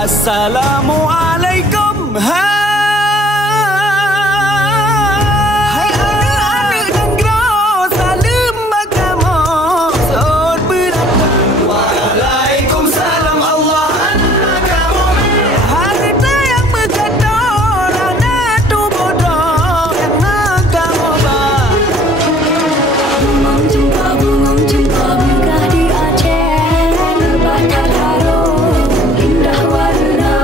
Assalamualaikum. Hai anak-anak negara, salam agama, sahut berapa. Waalaikumsalam Allah anak kamu. Harta yang berkata anak tu bodoh yang agama bah. Bungong jumpa megah di Aceh, lebat Tadaro, indah warna.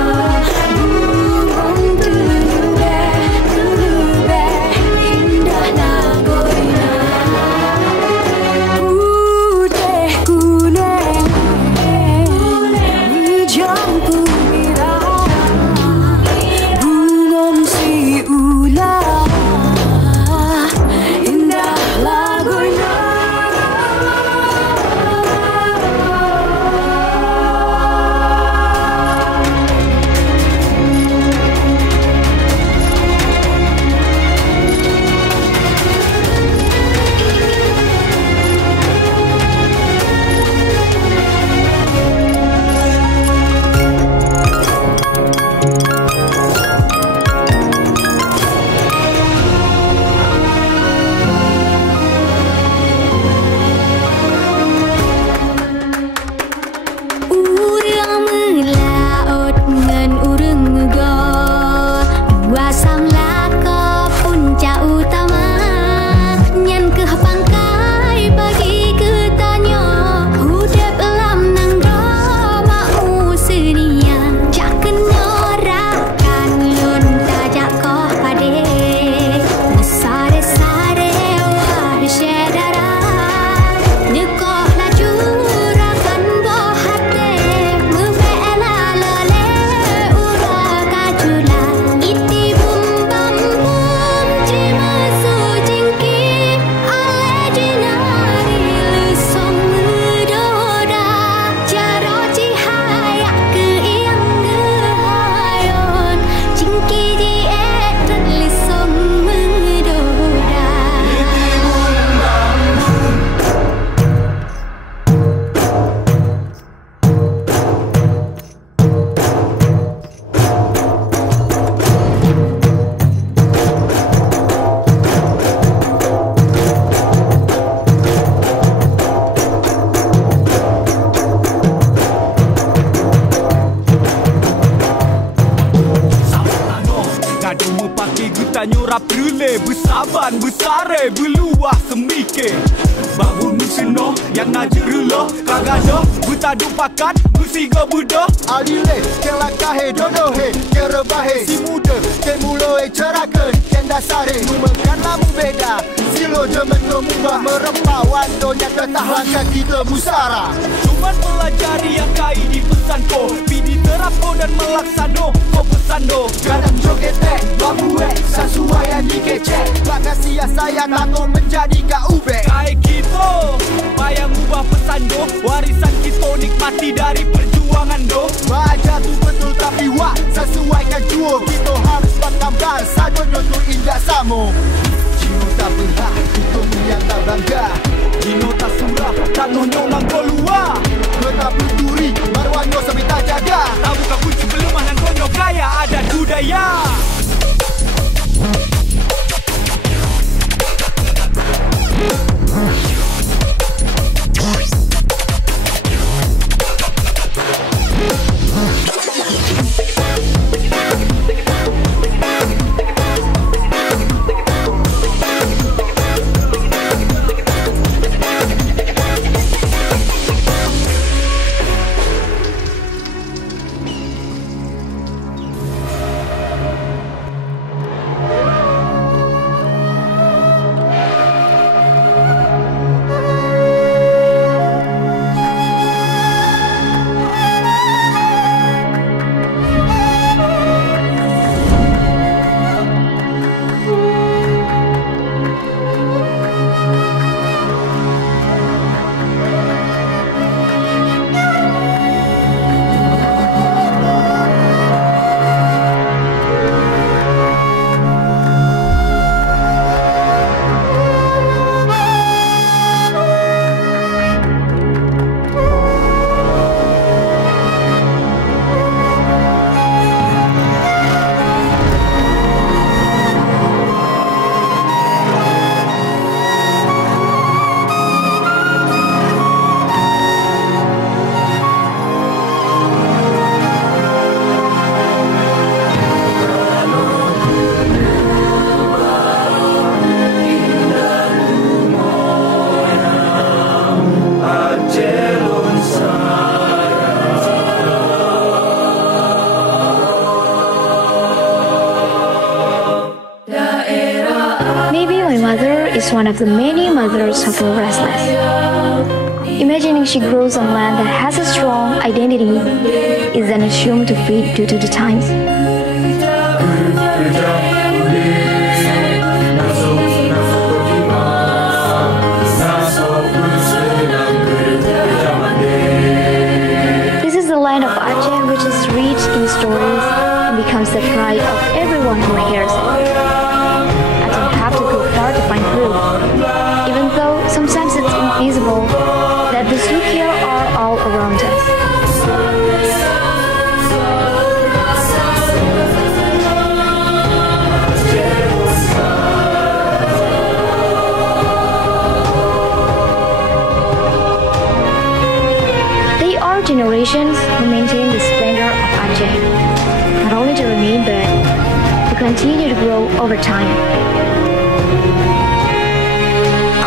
Nyurap rule bersaban besare berluah semike bahu nusino yang najerulo kagado bertadu pakat bersiga budo alile kelakahe dodohe kerebahe si muda kemuloe cerakan kendasare memekan lamu beda silo demen mengubah merempah wantonya tetah langkah kita musara cuman pelajari yang kai di pesanko pidi terapo dan melaksano kau pesando kadang jogetek babuek sesuai yang dikecek bakal sia saya tato menjadi KUB kai kita payah ubah pesando warisan kita nikmati dari perjuangan do baca tu betul tapi wak sesuaikan jua kita harus pakamkan sadonya tu indah samo Cino tak berhak untuk yang tak bangga Cino tak surah tak nonyo nang keluar Kita berduri marwanyo is one of the many mothers who feel restless. Imagining she grows on land that has a strong identity is then assumed to fade due to the times. This is the land of Aceh, which is rich in stories and becomes the pride of everyone who hears it. I don't have to go far to find proof, even though sometimes it's invisible, that the Sukir are all around us. They are generations who maintain the splendor of Aceh, not only to remain but to continue to grow over time.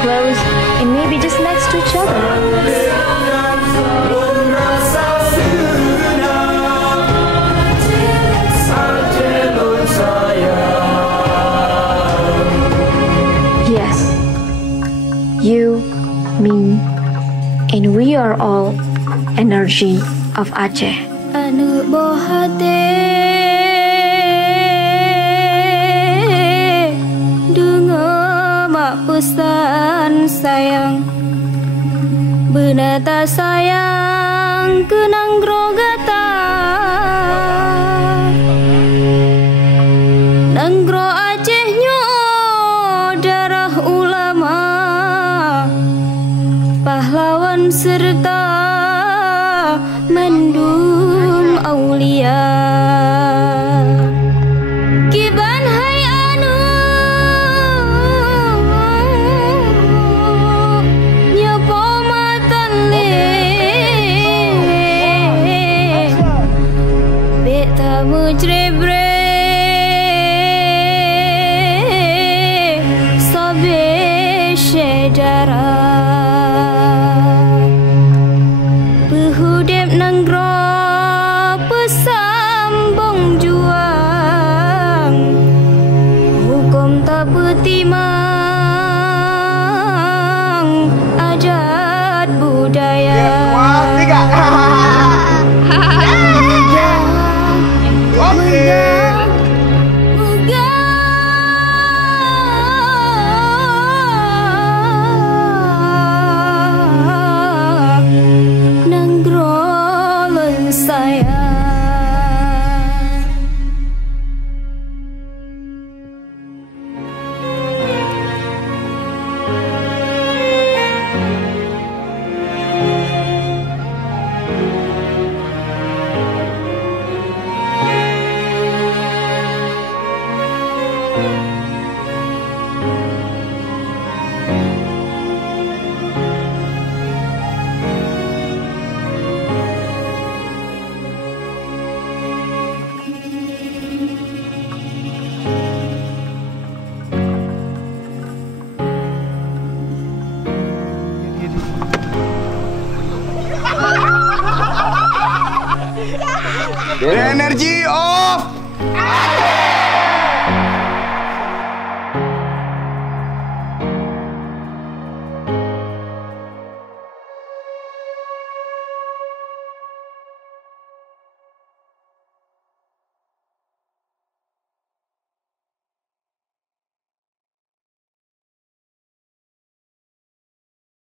Close and maybe just next to each other. Yes, you, me, and we are all energy of Aceh. Anu bohate dengar mak pesan sayang, benata sayang kenang grogata, nanggro Acehnya darah ulama, pahlawan serta mendung aulia. Kiban hai anu nyopo matan le beta mujrebre sabe syedara behudep nanggro pesambung juang, hukum tak betimang adat budaya. Nanggro saya. Energy of Aceh.